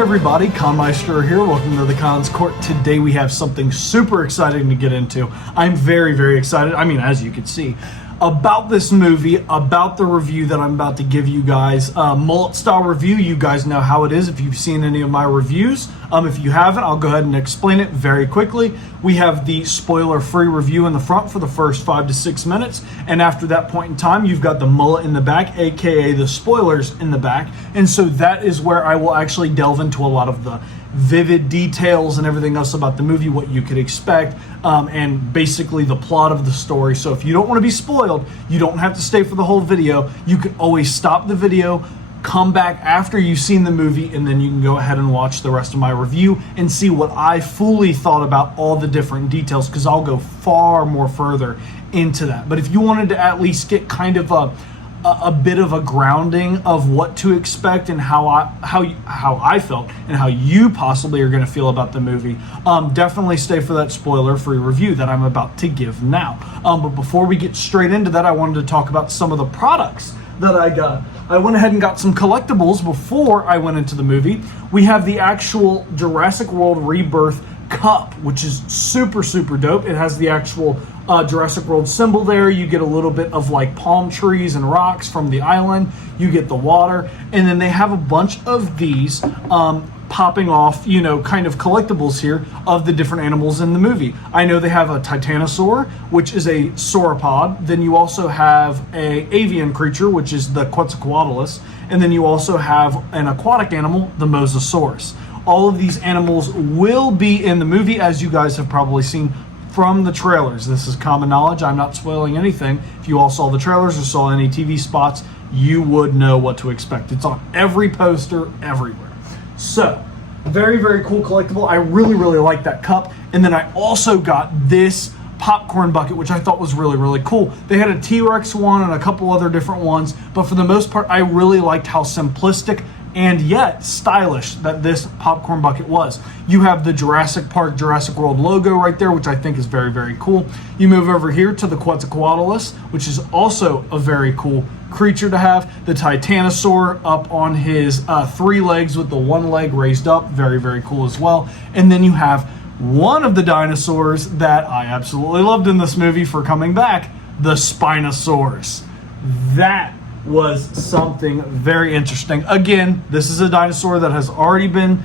everybody, Maestro here. Welcome to the Cons Court. Today we have something super exciting to get into. I'm very, very excited. I mean, as you can see, about this movie, about the review that I'm about to give you guys. Mullet style review, you guys know how it is if you've seen any of my reviews. If you haven't, I'll go ahead and explain it very quickly. We have the spoiler-free review in the front for the first 5 to 6 minutes, and after that point in time, you've got the mullet in the back, aka the spoilers in the back, and so that is where I will actually delve into a lot of the vivid details and everything else about the movie, what you could expect, and basically the plot of the story. So if you don't want to be spoiled, you don't have to stay for the whole video. You can always stop the video, come back after you've seen the movie, and then you can go ahead and watch the rest of my review and see what I fully thought about all the different details, because I'll go far more further into that. But if you wanted to at least get kind of a bit of a grounding of what to expect and how I felt and how you possibly are going to feel about the movie, definitely stay for that spoiler-free review that I'm about to give now. But before we get straight into that, I wanted to talk about some of the products that I got. I went ahead and got some collectibles before I went into the movie. We have the actual Jurassic World Rebirth cup, which is super, super dope. It has the actual Jurassic World symbol there. You get a little bit of like palm trees and rocks from the island. You get the water, and then they have a bunch of these popping off, you know, kind of collectibles here of the different animals in the movie. I know they have a titanosaur, which is a sauropod. Then you also have a avian creature, which is the Quetzalcoatlus, and then you also have an aquatic animal, the Mosasaurus. All of these animals will be in the movie, as you guys have probably seen from the trailers. This is common knowledge. I'm not spoiling anything. If you all saw the trailers or saw any TV spots, you would know what to expect. It's on every poster, everywhere. So, very, very cool collectible. I really, really like that cup. And then I also got this popcorn bucket, which I thought was really, really cool. They had a T-Rex one and a couple other different ones, but for the most part, I really liked how simplistic and yet stylish that this popcorn bucket was. You have the Jurassic Park, Jurassic World logo right there, which I think is very, very cool. You move over here to the Quetzalcoatlus, which is also a very cool creature to have. The Titanosaur up on his 3 legs with the 1 leg raised up, very, very cool as well. And then you have one of the dinosaurs that I absolutely loved in this movie for coming back, the Spinosaurus. That was something very interesting. Again, this is a dinosaur that has already been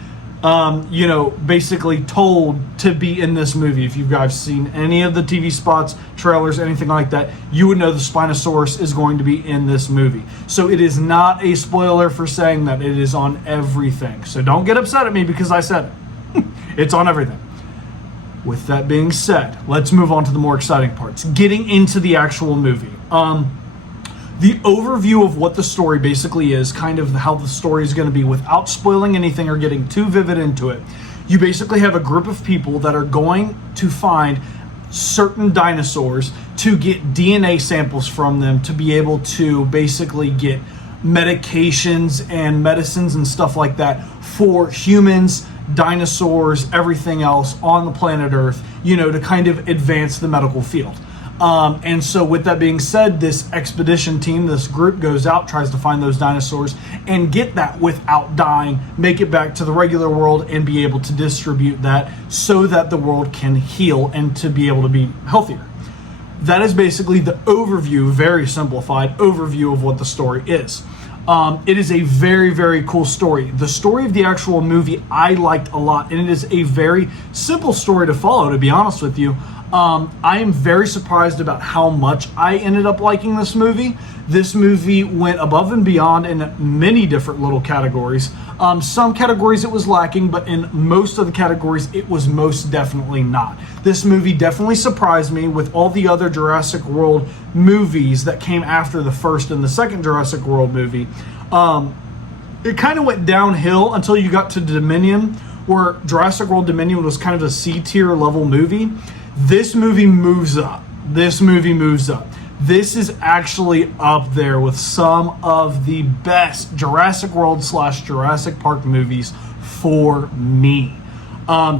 basically told to be in this movie. If you guys seen any of the TV spots, trailers, anything like that, you would know the Spinosaurus is going to be in this movie. So it is not a spoiler for saying that it is on everything. So don't get upset at me because I said it. It's on everything. With that being said, let's move on to the more exciting parts. Getting into the actual movie. The overview of what the story basically is, kind of how the story is going to be without spoiling anything or getting too vivid into it. You basically have a group of people that are going to find certain dinosaurs to get DNA samples from them to be able to basically get medications and medicines and stuff like that for humans, dinosaurs, everything else on the planet Earth, you know, to kind of advance the medical field. And so with that being said, this expedition team, this group goes out, tries to find those dinosaurs and get that without dying, make it back to the regular world and be able to distribute that so that the world can heal and to be able to be healthier. That is basically the overview, very simplified overview of what the story is. It is a very, very cool story. The story of the actual movie I liked a lot, and it is a very simple story to follow, to be honest with you. I am very surprised about how much I ended up liking this movie. This movie went above and beyond in many different little categories. Some categories it was lacking, but in most of the categories it was most definitely not. This movie definitely surprised me with all the other Jurassic World movies that came after the first and the second Jurassic World movie. It kind of went downhill until you got to Dominion, where Jurassic World Dominion was kind of a C-tier level movie. This movie moves up. This is actually up there with some of the best Jurassic World / Jurassic Park movies for me.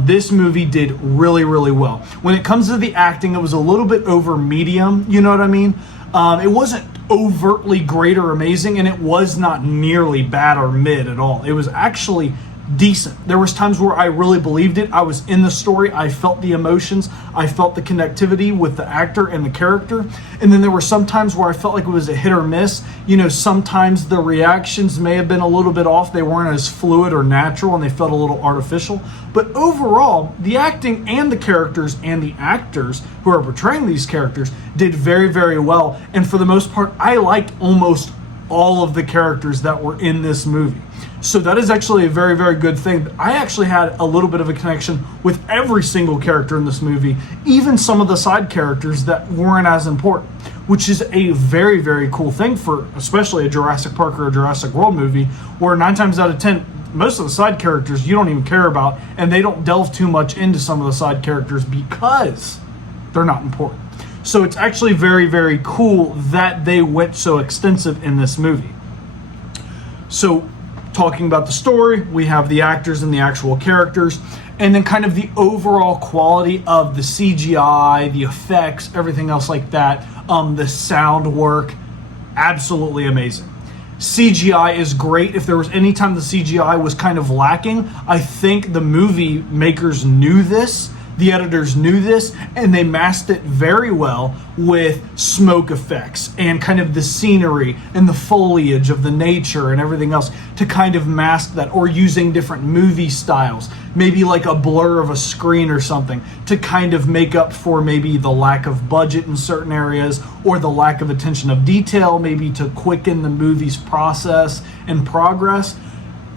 This movie did really, really well. When it comes to the acting, it was a little bit over medium, you know what I mean? It wasn't overtly great or amazing, and it was not nearly bad or mid at all. It was actually decent. There was times where I really believed it. I was in the story. I felt the emotions. I felt the connectivity with the actor and the character. And then there were some times where I felt like it was a hit or miss. You know, sometimes the reactions may have been a little bit off. They weren't as fluid or natural, and they felt a little artificial. But overall, the acting and the characters and the actors who are portraying these characters did very, very well. And for the most part, I liked almost all of the characters that were in this movie. So that is actually a very, very good thing. I actually had a little bit of a connection with every single character in this movie, even some of the side characters that weren't as important, which is a very, very cool thing for especially a Jurassic Park or a Jurassic World movie, where 9 times out of 10, most of the side characters you don't even care about, and they don't delve too much into some of the side characters because they're not important. So it's actually very, very cool that they went so extensive in this movie. So talking about the story, we have the actors and the actual characters, and then kind of the overall quality of the CGI, the effects, everything else like that, the sound work, absolutely amazing. CGI is great. If there was any time the CGI was kind of lacking, I think the movie makers knew this. The editors knew this, and they masked it very well with smoke effects and kind of the scenery and the foliage of the nature and everything else to kind of mask that, or using different movie styles, maybe like a blur of a screen or something to kind of make up for maybe the lack of budget in certain areas or the lack of attention of detail, maybe to quicken the movie's process and progress.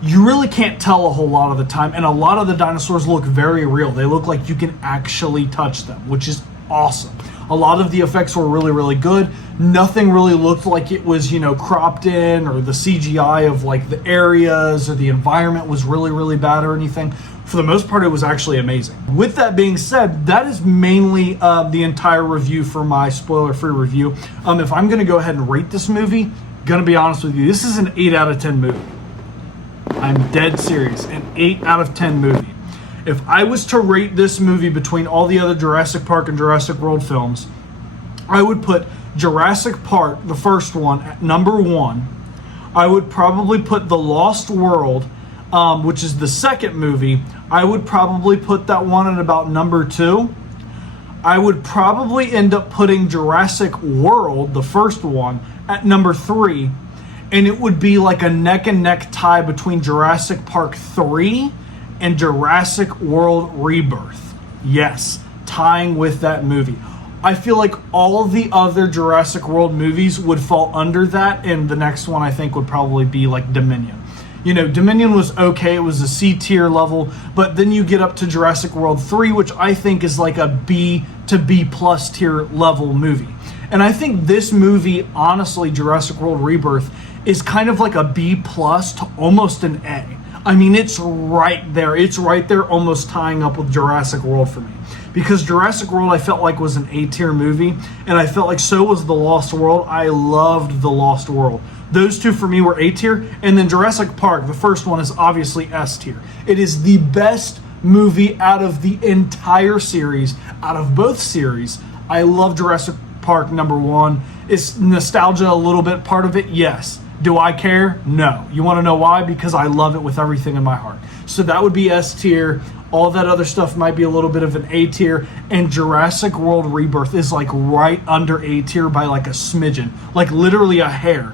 You really can't tell a whole lot of the time, and a lot of the dinosaurs look very real. They look like you can actually touch them, which is awesome. A lot of the effects were really, really good. Nothing really looked like it was, you know, cropped in, or the CGI of like the areas or the environment was really, really bad or anything. For the most part, it was actually amazing. With that being said, that is mainly the entire review for my spoiler-free review. If I'm going to go ahead and rate this movie, gonna be honest with you, this is an 8 out of 10 movie. I'm dead serious, an 8 out of 10 movie. If I was to rate this movie between all the other Jurassic Park and Jurassic World films, I would put Jurassic Park, the first one, at number 1. I would probably put The Lost World, which is the second movie, I would probably put that one at about number 2. I would probably end up putting Jurassic World, the first one, at number 3. And it would be like a neck and neck tie between Jurassic Park 3 and Jurassic World Rebirth. Yes, tying with that movie. I feel like all the other Jurassic World movies would fall under that, and the next one I think would probably be like Dominion. You know, Dominion was okay, it was a C tier level, but then you get up to Jurassic World 3, which I think is like a B to B plus tier level movie. And I think this movie, honestly, Jurassic World Rebirth, is kind of like a B plus to almost an A. I mean, it's right there. It's right there, almost tying up with Jurassic World for me. Because Jurassic World, I felt like was an A tier movie, and I felt like so was The Lost World. I loved The Lost World. Those two for me were A tier, and then Jurassic Park, the first one, is obviously S tier. It is the best movie out of the entire series, out of both series. I love Jurassic Park number 1. Is nostalgia a little bit part of it? Yes. Do I care? No. You want to know why? Because I love it with everything in my heart. So that would be S tier. All that other stuff might be a little bit of an A tier. And Jurassic World Rebirth is like right under A tier by like a smidgen. Like literally a hair.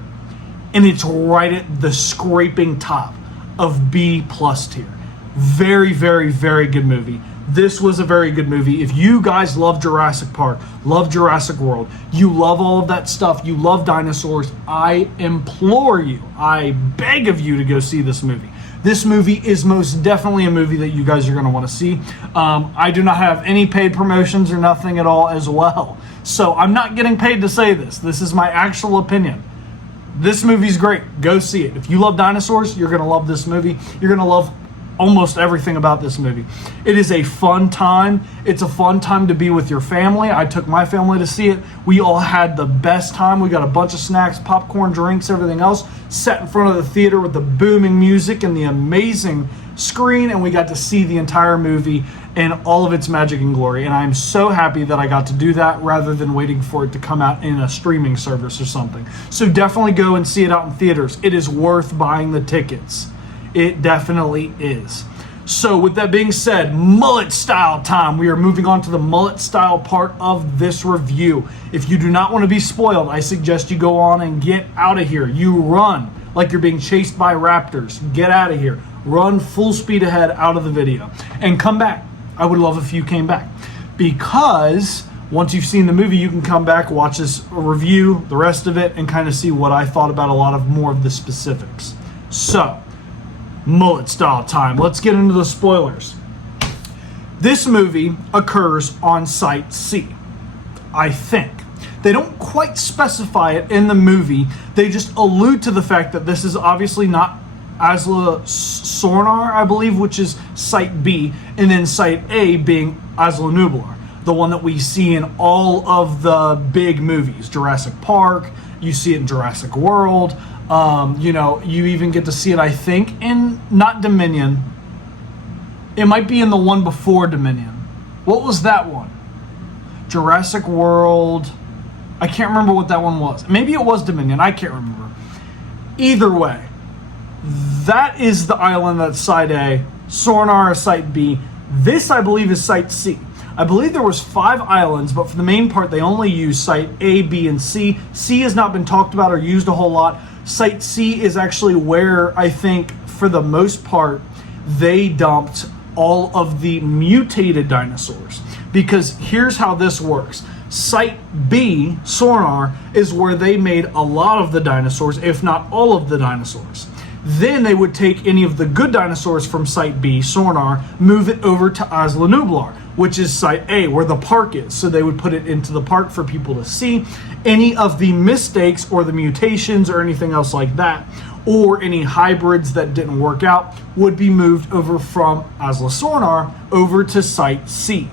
And it's right at the scraping top of B plus tier. Very, very, very good movie. This was a very good movie. If you guys love Jurassic Park, love Jurassic World, you love all of that stuff, you love dinosaurs, I implore you, I beg of you to go see this movie. This movie is most definitely a movie that you guys are going to want to see. I do not have any paid promotions or nothing at all as well. So I'm not getting paid to say this. This is my actual opinion. This movie's great. Go see it. If you love dinosaurs, you're going to love this movie. You're going to love almost everything about this movie. It is a fun time. It's a fun time to be with your family. I took my family to see it. We all had the best time. We got a bunch of snacks, popcorn, drinks, everything else. Sat in front of the theater with the booming music and the amazing screen, and we got to see the entire movie and all of its magic and glory. And I'm so happy that I got to do that rather than waiting for it to come out in a streaming service or something. So definitely go and see it out in theaters. It is worth buying the tickets. It definitely is. So with that being said, mullet style time. We are moving on to the mullet style part of this review. If you do not want to be spoiled, I suggest you go on and get out of here. You run like you're being chased by raptors. Get out of here. Run full speed ahead out of the video and come back. I would love if you came back, because once you've seen the movie, you can come back, watch this review, the rest of it, and kind of see what I thought about a lot of more of the specifics. So, mullet style time. Let's get into the spoilers. This movie occurs on Site C, I think. They don't quite specify it in the movie. They just allude to the fact that this is obviously not Asla Sornar, I believe, which is Site B, and then Site A being Asla Nublar, the one that we see in all of the big movies. Jurassic Park, you see it in Jurassic World. You even get to see it, I think, in not Dominion. It might be in the one before Dominion. What was that one? Jurassic World. I can't remember what that one was. Maybe it was Dominion. I can't remember. Either way, that is the island that's Site A. Sornar is Site B. This, I believe, is Site C. I believe there was 5 islands, but for the main part, they only use Site A, B, and C. C has not been talked about or used a whole lot. Site C is actually where, I think, for the most part, they dumped all of the mutated dinosaurs. Because here's how this works. Site B, Sornar, is where they made a lot of the dinosaurs, if not all of the dinosaurs. Then they would take any of the good dinosaurs from Site B, Sornar, move it over to Asla Nublar, which is Site A, where the park is. So they would put it into the park for people to see. Any of the mistakes or the mutations or anything else like that, or any hybrids that didn't work out, would be moved over from Asla Sornar over to Site C.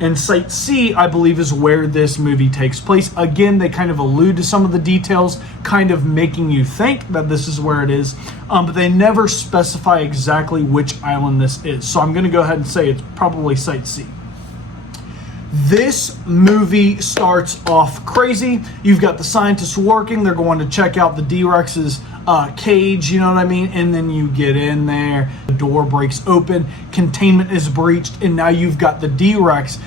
And Site C, I believe, is where this movie takes place. Again, they kind of allude to some of the details, kind of making you think that this is where it is, but they never specify exactly which island this is. So I'm going to go ahead and say it's probably Site C. This movie starts off crazy. You've got the scientists working. They're going to check out the D-Rex's cage, you know what I mean? And then you get in there, the door breaks open, containment is breached, and now you've got the D-Rex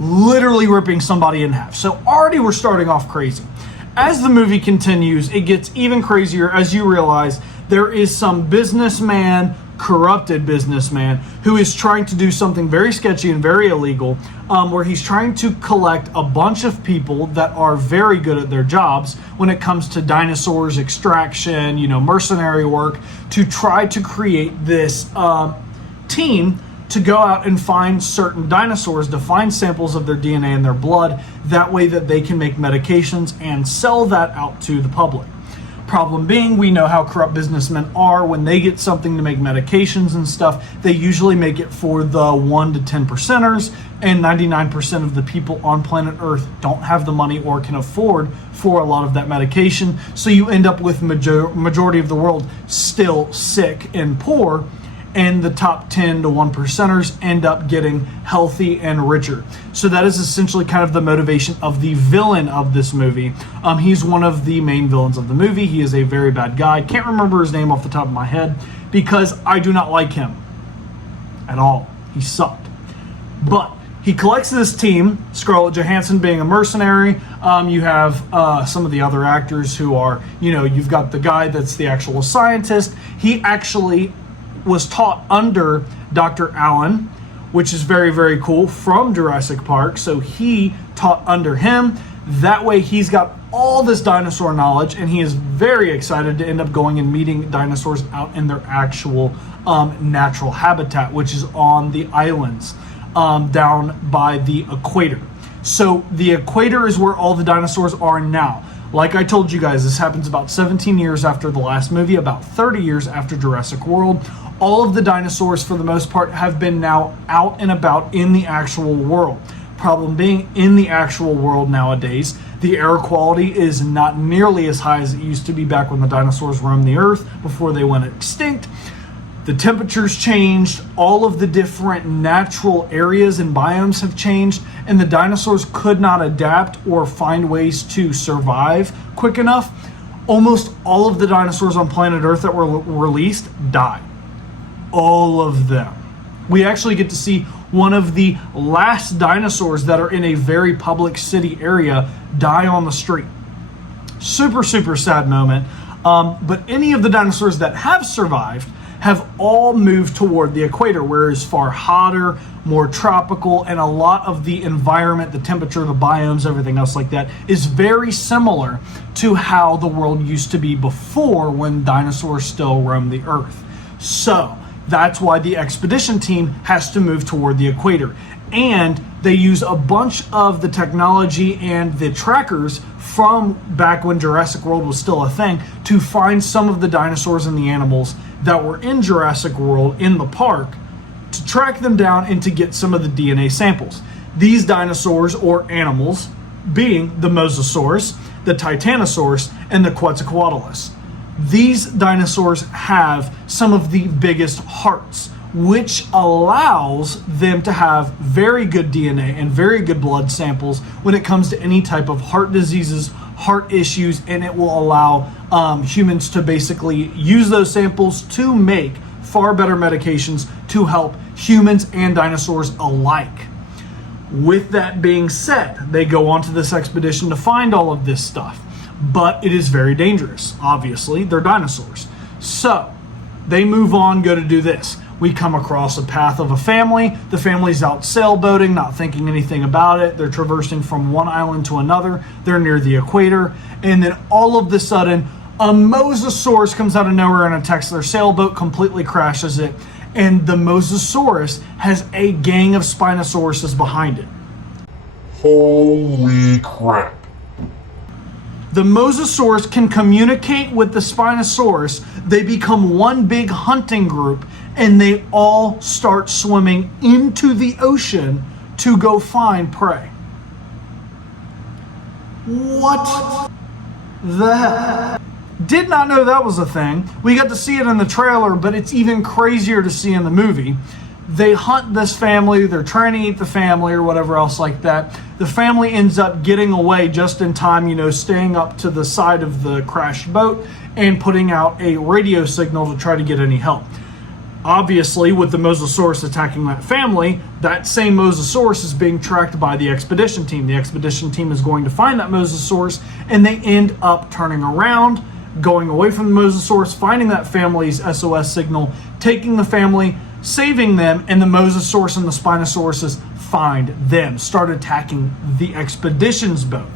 literally ripping somebody in half. So already we're starting off crazy. As the movie continues, it gets even crazier as you realize there is some businessman, corrupted businessman, who is trying to do something very sketchy and very illegal, where he's trying to collect a bunch of people that are very good at their jobs when it comes to dinosaurs, extraction, mercenary work, to try to create this team to go out and find certain dinosaurs, to find samples of their DNA and their blood, that way that they can make medications and sell that out to the public. Problem being, we know how corrupt businessmen are. When they get something to make medications and stuff, they usually make it for the 1 to 10%ers, and 99% of the people on planet Earth don't have the money or can afford for a lot of that medication. So you end up with majority of the world still sick and poor, and the top 10 to 1%ers end up getting healthy and richer. So that is essentially kind of the motivation of the villain of this movie. He's one of the main villains of the movie. He is a very bad guy. Can't remember his name off the top of my head because I do not like him at all. He sucked. But he collects this team, Scarlett Johansson being a mercenary. You have some of the other actors who are, you've got the guy that's the actual scientist. He actually was taught under Dr. Allen, which is very, very cool, from Jurassic Park. So he taught under him. That way he's got all this dinosaur knowledge, and he is very excited to end up going and meeting dinosaurs out in their actual natural habitat, which is on the islands down by the equator. So the equator is where all the dinosaurs are now. Like I told you guys, this happens about 17 years after the last movie, about 30 years after Jurassic World. All of the dinosaurs, for the most part, have been now out and about in the actual world. Problem being, in the actual world nowadays, the air quality is not nearly as high as it used to be back when the dinosaurs roamed the earth before they went extinct. The temperatures changed, all of the different natural areas and biomes have changed, and the dinosaurs could not adapt or find ways to survive quick enough. Almost all of the dinosaurs on planet Earth that were released died. all of them. We actually get to see one of the last dinosaurs that are in a very public city area die on the street. Super, super sad moment. But any of the dinosaurs that have survived have all moved toward the equator, where it's far hotter, more tropical, and a lot of the environment, the temperature, the biomes, everything else like that is very similar to how the world used to be before, when dinosaurs still roamed the earth. So that's why the expedition team has to move toward the equator. And they use a bunch of the technology and the trackers from back when Jurassic World was still a thing to find some of the dinosaurs and the animals that were in Jurassic World in the park, to track them down and to get some of the DNA samples. These dinosaurs or animals being the Mosasaurus, the Titanosaurus, and the Quetzalcoatlus. These dinosaurs have some of the biggest hearts, which allows them to have very good DNA and very good blood samples when it comes to any type of heart diseases, heart issues, and it will allow humans to basically use those samples to make far better medications to help humans and dinosaurs alike. With that being said, they go on to this expedition to find all of this stuff, but it is very dangerous. Obviously, they're dinosaurs. So they move on, go to do this. We come across a path of a family. The family's out sailboating, not thinking anything about it. They're traversing from one island to another. They're near the equator. And then all of a sudden, a Mosasaurus comes out of nowhere and attacks their sailboat, completely crashes it. And the Mosasaurus has a gang of Spinosauruses behind it. Holy crap. The Mosasaurus can communicate with the Spinosaurus. They become one big hunting group, and they all start swimming into the ocean to go find prey. What the heck? Did not know that was a thing. We got to see it in the trailer, but it's even crazier to see in the movie. They hunt this family, they're trying to eat the family or whatever else like that. The family ends up getting away just in time, staying up to the side of the crashed boat and putting out a radio signal to try to get any help. Obviously, with the Mosasaurus attacking that family, that same Mosasaurus is being tracked by the expedition team. The expedition team is going to find that Mosasaurus, and they end up turning around, going away from the Mosasaurus, finding that family's SOS signal, taking the family, saving them, and the Mosasaurus and the Spinosauruses find them, start attacking the expedition's boat.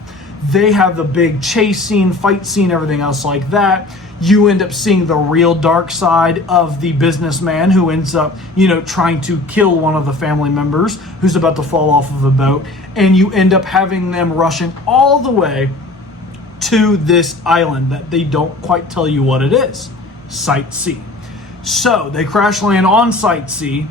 They have the big chase scene, fight scene, everything else like that. You end up seeing the real dark side of the businessman who ends up, trying to kill one of the family members who's about to fall off of a boat. And you end up having them rushing all the way to this island that they don't quite tell you what it is. Site C. So they crash land on Site C,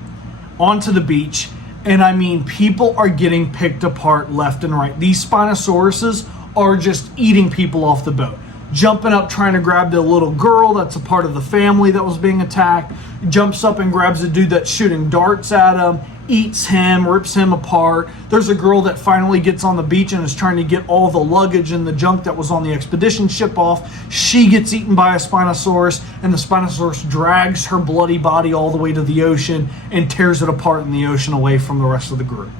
onto the beach, and people are getting picked apart left and right. These Spinosauruses are just eating people off the boat. Jumping up, trying to grab the little girl that's a part of the family that was being attacked. Jumps up and grabs a dude that's shooting darts at him, eats him, rips him apart. There's a girl that finally gets on the beach and is trying to get all the luggage and the junk that was on the expedition ship off. She gets eaten by a Spinosaurus, and the Spinosaurus drags her bloody body all the way to the ocean and tears it apart in the ocean away from the rest of the group.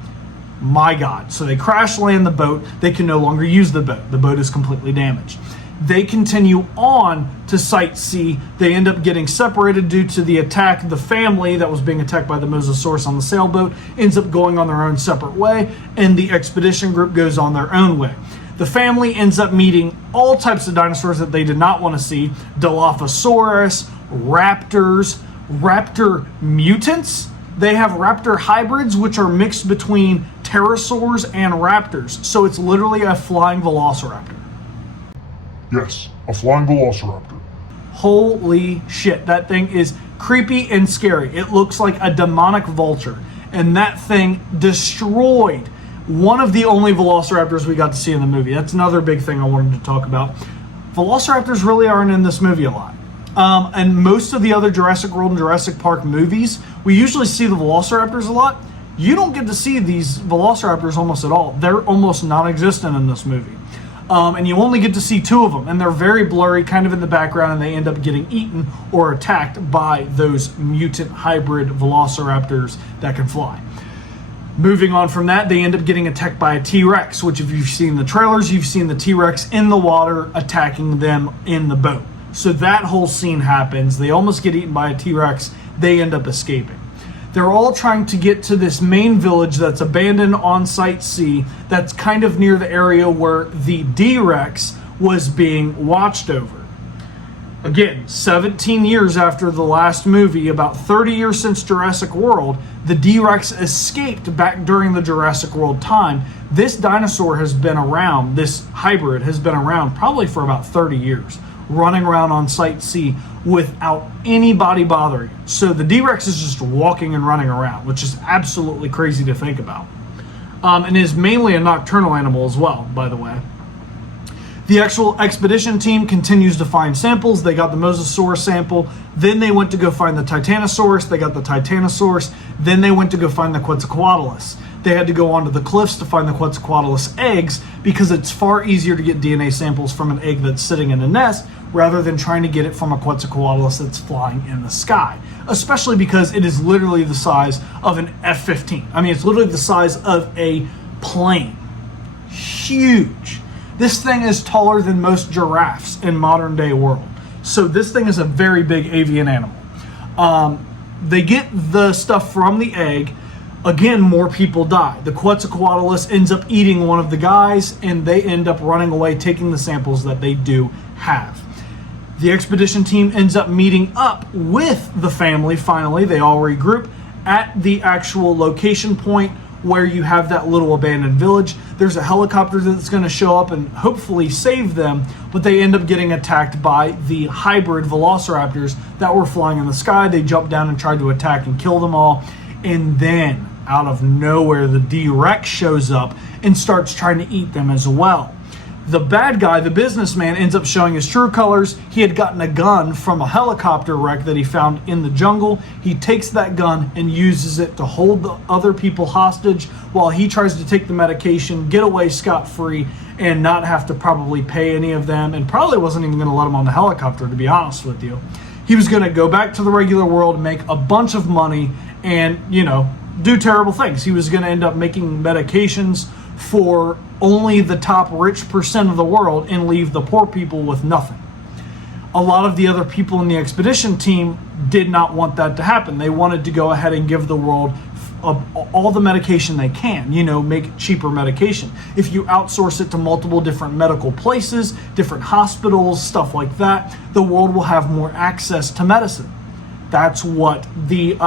My God. So they crash land the boat. They can no longer use the boat. The boat is completely damaged. They continue on to Site C. They end up getting separated due to the attack. The family that was being attacked by the Mosasaurus on the sailboat ends up going on their own separate way, and the expedition group goes on their own way. The family ends up meeting all types of dinosaurs that they did not want to see. Dilophosaurus, raptors, raptor mutants. They have raptor hybrids, which are mixed between pterosaurs and raptors. So it's literally a flying velociraptor. Yes, a flying velociraptor. Holy shit, that thing is creepy and scary. It looks like a demonic vulture, and that thing destroyed one of the only velociraptors we got to see in the movie. That's another big thing I wanted to talk about. Velociraptors really aren't in this movie a lot. And most of the other Jurassic World and Jurassic Park movies, we usually see the velociraptors a lot. You don't get to see these velociraptors almost at all. They're almost non-existent in this movie. and you only get to see two of them, and they're very blurry, kind of in the background, and they end up getting eaten or attacked by those mutant hybrid velociraptors that can fly. Moving on from that, they end up getting attacked by a T-Rex, which if you've seen the trailers, you've seen the T-Rex in the water attacking them in the boat. So that whole scene happens. They almost get eaten by a T-Rex. They end up escaping. They're all trying to get to this main village that's abandoned on Site C, that's kind of near the area where the D-Rex was being watched over. Again, 17 years after the last movie, about 30 years since Jurassic World, the D-Rex escaped back during the Jurassic World time. This dinosaur has been around, this hybrid has been around probably for about 30 years, running around on Site C without anybody bothering it. So the D-Rex is just walking and running around, which is absolutely crazy to think about. And is mainly a nocturnal animal as well, by the way. The actual expedition team continues to find samples. They got the Mosasaurus sample. Then they went to go find the Titanosaurus. They got the Titanosaurus. Then they went to go find the Quetzalcoatlus. They had to go onto the cliffs to find the Quetzalcoatlus eggs because it's far easier to get DNA samples from an egg that's sitting in a nest rather than trying to get it from a Quetzalcoatlus that's flying in the sky, especially because it is literally the size of an F-15. I mean, it's literally the size of a plane. Huge. This thing is taller than most giraffes in modern day world. So this thing is a very big avian animal. They get the stuff from the egg. Again, more people die. The Quetzalcoatlus ends up eating one of the guys, and they end up running away, taking the samples that they do have. The expedition team ends up meeting up with the family. Finally, they all regroup at the actual location point where you have that little abandoned village. There's a helicopter that's going to show up and hopefully save them, but they end up getting attacked by the hybrid velociraptors that were flying in the sky. They jumped down and tried to attack and kill them all. And then, out of nowhere, the D-Rex shows up and starts trying to eat them as well. The bad guy, the businessman, ends up showing his true colors. He had gotten a gun from a helicopter wreck that he found in the jungle. He takes that gun and uses it to hold the other people hostage while he tries to take the medication, get away scot-free, and not have to probably pay any of them, and probably wasn't even going to let them on the helicopter, to be honest with you. He was going to go back to the regular world, make a bunch of money, and, do terrible things. He was going to end up making medications for only the top rich percent of the world and leave the poor people with nothing. A lot of the other people in the expedition team did not want that to happen. They wanted to go ahead and give the world all the medication they can, make cheaper medication. If you outsource it to multiple different medical places, different hospitals, stuff like that, the world will have more access to medicine. That's what the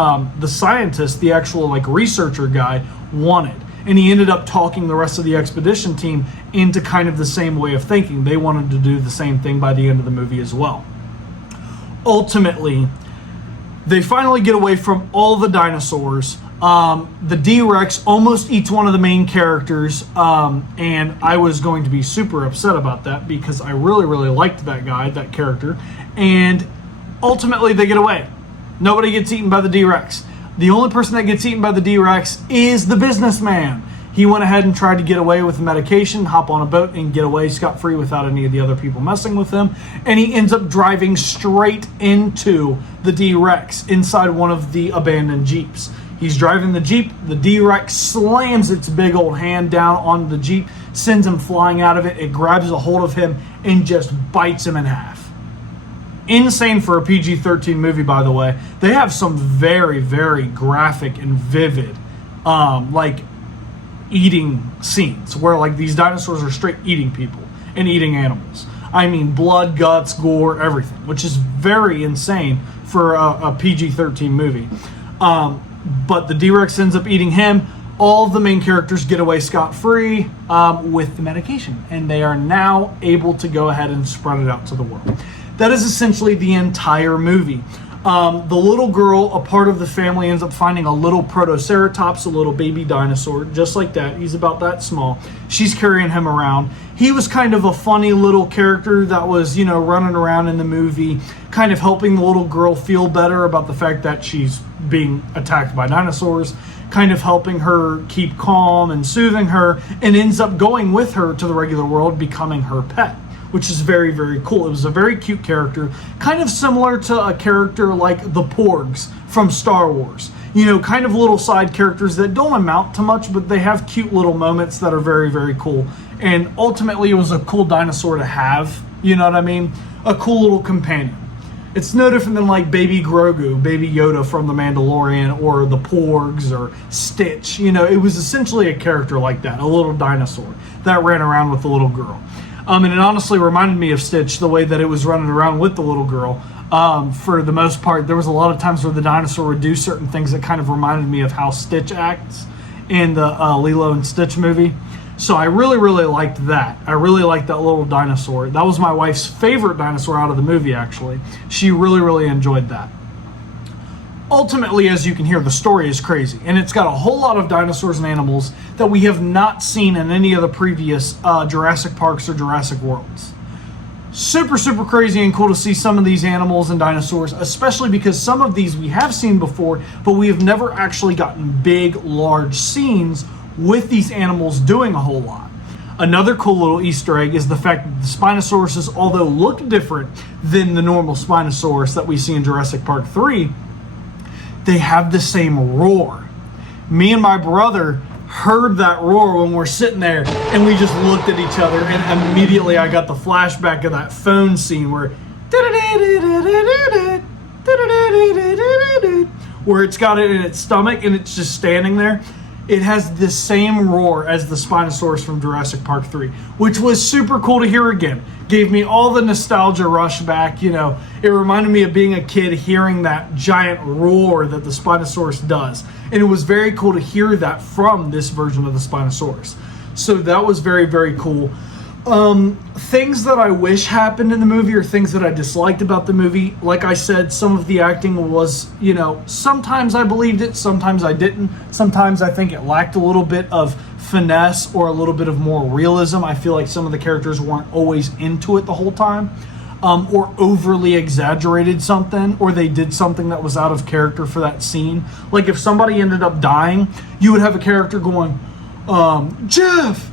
scientist, the actual researcher guy, wanted. And he ended up talking the rest of the expedition team into kind of the same way of thinking. They wanted to do the same thing by the end of the movie as well. Ultimately, they finally get away from all the dinosaurs. The D-Rex almost eats one of the main characters, and I was going to be super upset about that because I really, really liked that guy, that character. And ultimately, they get away. Nobody gets eaten by the D-Rex. The only person that gets eaten by the D-Rex is the businessman. He went ahead and tried to get away with the medication, hop on a boat, and get away scot-free without any of the other people messing with him. And he ends up driving straight into the D-Rex inside one of the abandoned Jeeps. He's driving the Jeep. The D-Rex slams its big old hand down on the Jeep, sends him flying out of it. It grabs a hold of him and just bites him in half. Insane for a PG-13 movie, by the way. They have some very, very graphic and vivid, eating scenes where these dinosaurs are straight eating people and eating animals. I mean, blood, guts, gore, everything, which is very insane for a PG-13 movie. But the D-Rex ends up eating him. All of the main characters get away scot-free with the medication, and they are now able to go ahead and spread it out to the world. That is essentially the entire movie. The little girl, a part of the family, ends up finding a little protoceratops, a little baby dinosaur, just like that. He's about that small. She's carrying him around. He was kind of a funny little character that was, running around in the movie, kind of helping the little girl feel better about the fact that she's being attacked by dinosaurs, kind of helping her keep calm and soothing her, and ends up going with her to the regular world, becoming her pet, which is very, very cool. It was a very cute character, kind of similar to a character like the Porgs from Star Wars. You know, kind of little side characters that don't amount to much, but they have cute little moments that are very, very cool. And ultimately, it was a cool dinosaur to have, you know what I mean? A cool little companion. It's no different than like Baby Grogu, Baby Yoda from The Mandalorian, or the Porgs, or Stitch. You know, it was essentially a character like that, a little dinosaur that ran around with the little girl. And it honestly reminded me of Stitch, the way that it was running around with the little girl. For the most part, there was a lot of times where the dinosaur would do certain things that kind of reminded me of how Stitch acts in the Lilo and Stitch movie. So I really, really liked that. I really liked that little dinosaur. That was my wife's favorite dinosaur out of the movie, actually. She really, really enjoyed that. Ultimately, as you can hear, the story is crazy, and it's got a whole lot of dinosaurs and animals that we have not seen in any of the previous Jurassic Parks or Jurassic Worlds. Super, super crazy and cool to see some of these animals and dinosaurs, especially because some of these we have seen before, but we have never actually gotten big, large scenes with these animals doing a whole lot. Another cool little Easter egg is the fact that the Spinosauruses, although look different than the normal Spinosaurus that we see in Jurassic Park 3, they have the same roar. Me and my brother heard that roar when we're sitting there, and we just looked at each other, and immediately I got the flashback of that phone scene where it's got it in its stomach and it's just standing there. It has the same roar as the Spinosaurus from Jurassic Park 3, which was super cool to hear again. Gave me all the nostalgia rush back, you know. It reminded me of being a kid hearing that giant roar that the Spinosaurus does. And it was very cool to hear that from this version of the Spinosaurus. So that was very, very cool. Things that I wish happened in the movie, or things that I disliked about the movie, like I said, some of the acting was, you know, sometimes I believed it, sometimes I didn't. Sometimes I think it lacked a little bit of finesse or a little bit of more realism. I feel like some of the characters weren't always into it the whole time, or overly exaggerated something, or they did something that was out of character for that scene. Like if somebody ended up dying, you would have a character going, Jeff,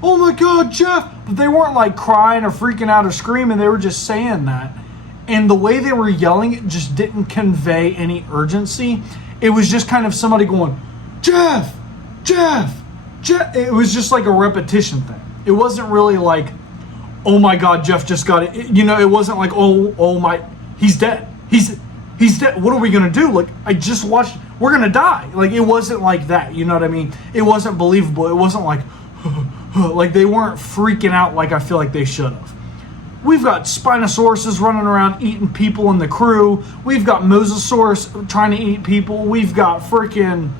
oh my God, Jeff. But they weren't like crying or freaking out or screaming. They were just saying that. And the way they were yelling, it just didn't convey any urgency. It was just kind of somebody going, Jeff. It was just like a repetition thing. It wasn't really like, oh my God, Jeff just got it. You know, it wasn't like, oh my, he's dead. He's dead. What are we going to do? Like, I just watched, we're going to die. Like, it wasn't like that. You know what I mean? It wasn't believable. It wasn't like, like they weren't freaking out like I feel like they should have. We've got Spinosauruses running around eating people in the crew. We've got Mosasaurus trying to eat people. We've got freaking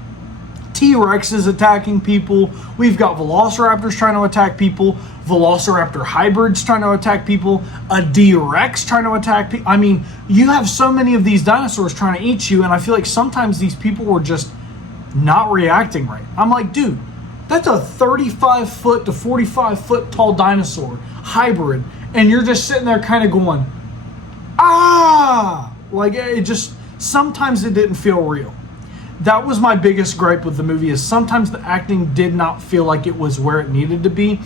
T-Rexes attacking people. We've got Velociraptors trying to attack people. Velociraptor hybrids trying to attack people. A D-Rex trying to attack people. I mean, you have so many of these dinosaurs trying to eat you, and I feel like sometimes these people were just not reacting right. I'm like, dude, that's a 35-foot to 45-foot tall dinosaur hybrid, and you're just sitting there kind of going, ah! Like, it just, sometimes it didn't feel real. That was my biggest gripe with the movie, is sometimes the acting did not feel like it was where it needed to be.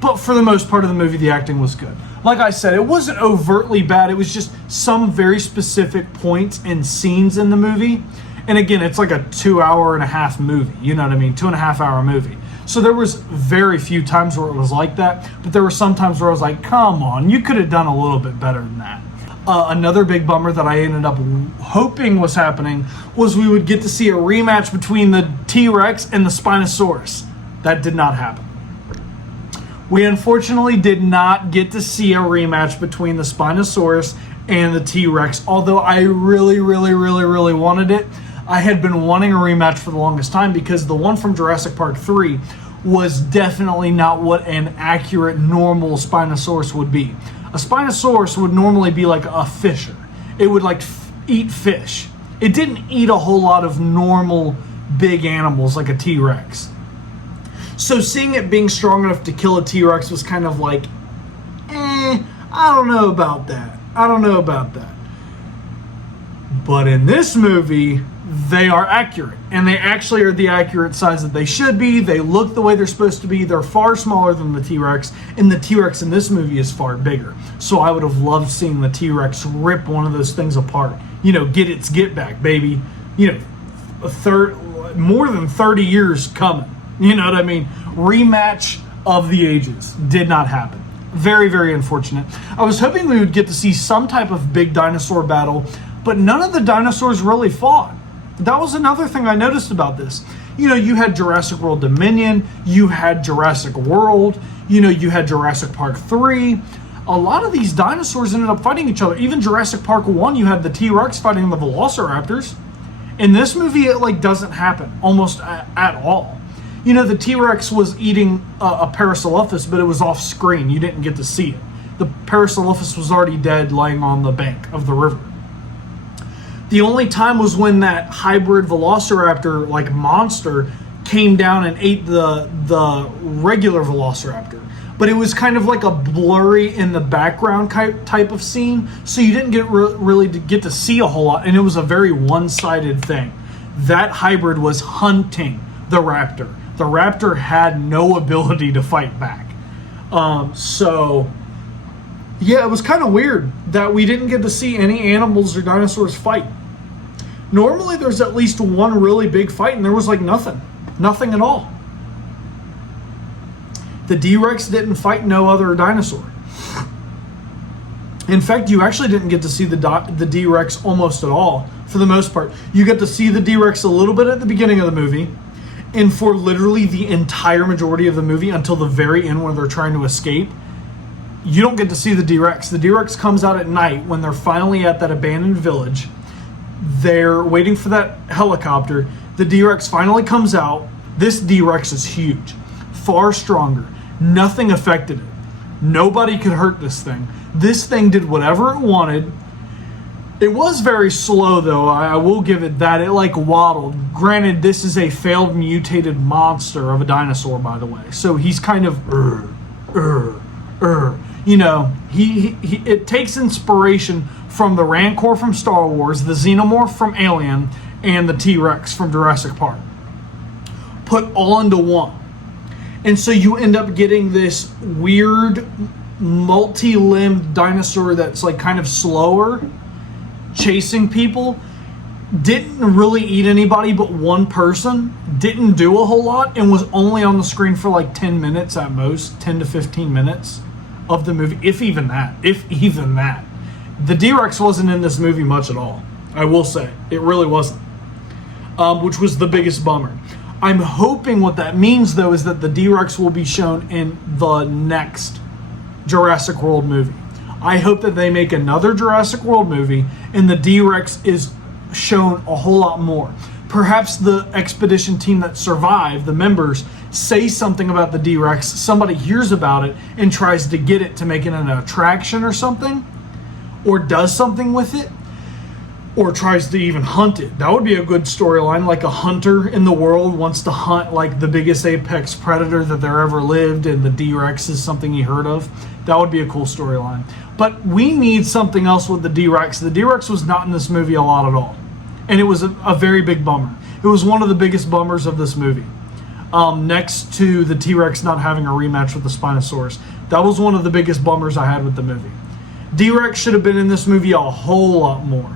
But for the most part of the movie, the acting was good. Like I said, it wasn't overtly bad. It was just some very specific points and scenes in the movie. And again, it's like a 2.5 hour movie. You know what I mean? 2.5 hour movie. So there was very few times where it was like that. But there were some times where I was like, come on, you could have done a little bit better than that. Another big bummer that I ended up hoping was happening was we would get to see a rematch between the T-Rex and the Spinosaurus. That did not happen. We unfortunately did not get to see a rematch between the Spinosaurus and the T-Rex, although I really wanted it. I had been wanting a rematch for the longest time because the one from Jurassic Park 3 was definitely not what an accurate, normal Spinosaurus would be. A Spinosaurus would normally be like a fisher. It would like eat fish. It didn't eat a whole lot of normal big animals like a T-Rex. So seeing it being strong enough to kill a T-Rex was kind of like, I don't know about that. But in this movie, they are accurate, and they actually are the accurate size that they should be. They look the way they're supposed to be. They're far smaller than the T-Rex, and the T-Rex in this movie is far bigger. So I would have loved seeing the T-Rex rip one of those things apart. Get its get back, baby. More than 30 years coming. You know what I mean? Rematch of the ages. Did not happen. Very, very unfortunate. I was hoping we would get to see some type of big dinosaur battle, but none of the dinosaurs really fought. That was another thing I noticed about this. You had Jurassic World Dominion, you had Jurassic World, you had Jurassic Park 3. A lot of these dinosaurs ended up fighting each other. Even Jurassic Park 1, you had the T-Rex fighting the Velociraptors. In this movie, it doesn't happen almost at all. The T-Rex was eating a Parasaurolophus, but it was off screen. You didn't get to see it. The Parasaurolophus was already dead, lying on the bank of the river. The only time was when that hybrid Velociraptor monster came down and ate the regular Velociraptor. But it was kind of like a blurry in the background type of scene, so you didn't really get to see a whole lot, and it was a very one-sided thing. That hybrid was hunting the raptor. The raptor had no ability to fight back. So yeah, it was kind of weird that we didn't get to see any animals or dinosaurs fight. Normally there's at least one really big fight, and there was nothing at all. The D-Rex didn't fight no other dinosaur. In fact, you actually didn't get to see the D-Rex almost at all, for the most part. You get to see the D-Rex a little bit at the beginning of the movie, and for literally the entire majority of the movie until the very end where they're trying to escape, you don't get to see the D-Rex. The D-Rex comes out at night when they're finally at that abandoned village. They're waiting for that helicopter. The D-Rex finally comes out. This D-Rex is huge, far stronger. Nothing affected it. Nobody could hurt this thing. This thing did whatever it wanted. It was very slow, though. I will give it that. It waddled. Granted, this is a failed mutated monster of a dinosaur, by the way. So he's kind of it takes inspiration from the Rancor from Star Wars, the Xenomorph from Alien, and the T-Rex from Jurassic Park. Put all into one. And so you end up getting this weird multi-limbed dinosaur that's kind of slower, chasing people. Didn't really eat anybody but one person. Didn't do a whole lot, and was only on the screen for 10 minutes at most, 10 to 15 minutes of the movie, if even that. The D-Rex wasn't in this movie much at all, I will say. It really wasn't, which was the biggest bummer. I'm hoping what that means, though, is that the D-Rex will be shown in the next Jurassic World movie. I hope that they make another Jurassic World movie and the D-Rex is shown a whole lot more. Perhaps the expedition team that survived, the members, say something about the D-Rex, somebody hears about it and tries to get it to make it an attraction or something, or does something with it, or tries to even hunt it. That would be a good storyline, a hunter in the world wants to hunt the biggest apex predator that there ever lived, and the D-Rex is something he heard of. That would be a cool storyline. But we need something else with the D-Rex. The D-Rex was not in this movie a lot at all, and it was a very big bummer. It was one of the biggest bummers of this movie, next to the T-Rex not having a rematch with the Spinosaurus. That was one of the biggest bummers I had with the movie. D-Rex should have been in this movie a whole lot more.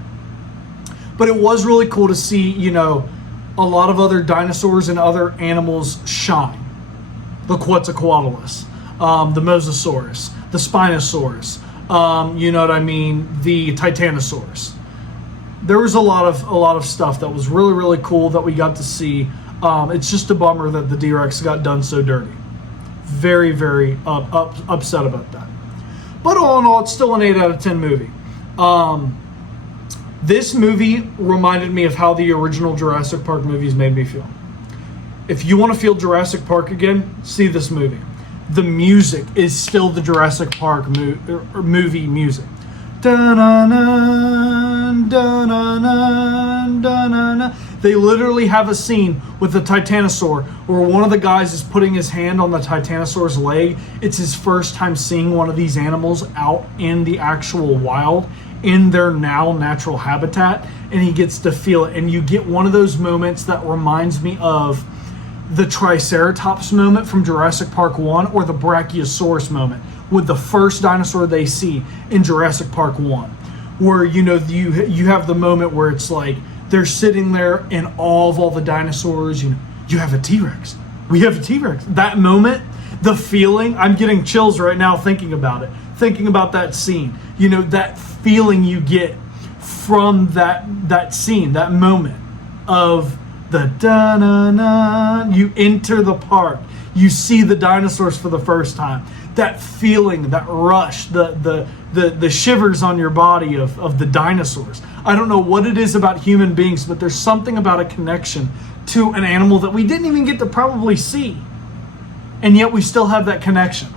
But it was really cool to see, a lot of other dinosaurs and other animals shine. The Quetzalcoatlus, the Mosasaurus, the Spinosaurus, the Titanosaurus. There was a lot of stuff that was really, really cool that we got to see. It's just a bummer that the D-Rex got done so dirty. Very, very upset about that. But all in all, it's still an 8 out of 10 movie. This movie reminded me of how the original Jurassic Park movies made me feel. If you want to feel Jurassic Park again, see this movie. The music is still the Jurassic Park movie music. They literally have a scene with the Titanosaur where one of the guys is putting his hand on the Titanosaur's leg. It's his first time seeing one of these animals out in the actual wild, in their now natural habitat, and he gets to feel it. And you get one of those moments that reminds me of the Triceratops moment from Jurassic Park 1 or the Brachiosaurus moment with the first dinosaur they see in Jurassic Park 1, where you have the moment where it's like they're sitting there in awe of all the dinosaurs. You have a T-Rex. We have a T-Rex. That moment, the feeling, I'm getting chills right now thinking about it, thinking about that scene. That feeling you get from that scene, that moment of the da-na-na. You enter the park, you see the dinosaurs for the first time. That feeling, that rush, the shivers on your body of the dinosaurs. I don't know what it is about human beings, but there's something about a connection to an animal that we didn't even get to probably see, and yet we still have that connection.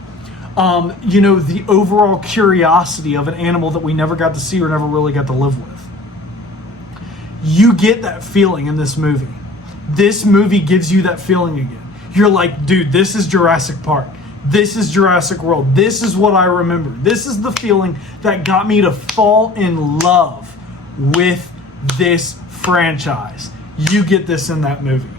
The overall curiosity of an animal that we never got to see or never really got to live with. You get that feeling in this movie. This movie gives you that feeling again. You're like, dude, this is Jurassic Park. This is Jurassic World. This is what I remember. This is the feeling that got me to fall in love with this franchise. You get this in that movie.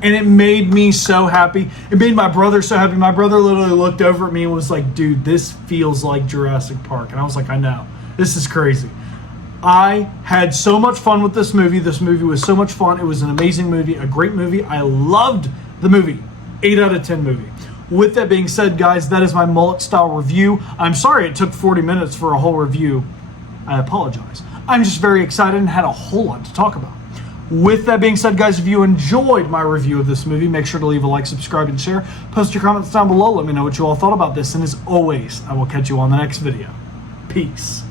And it made me so happy. It made my brother so happy. My brother literally looked over at me and was like, dude, this feels like Jurassic Park. And I was like, I know. This is crazy. I had so much fun with this movie. This movie was so much fun. It was an amazing movie, a great movie. I loved the movie. 8 out of 10 movie. With that being said, guys, that is my Mullet style review. I'm sorry it took 40 minutes for a whole review. I apologize. I'm just very excited and had a whole lot to talk about. With that being said, guys, if you enjoyed my review of this movie, make sure to leave a like, subscribe, and share. Post your comments down below. Let me know what you all thought about this. And as always, I will catch you on the next video. Peace.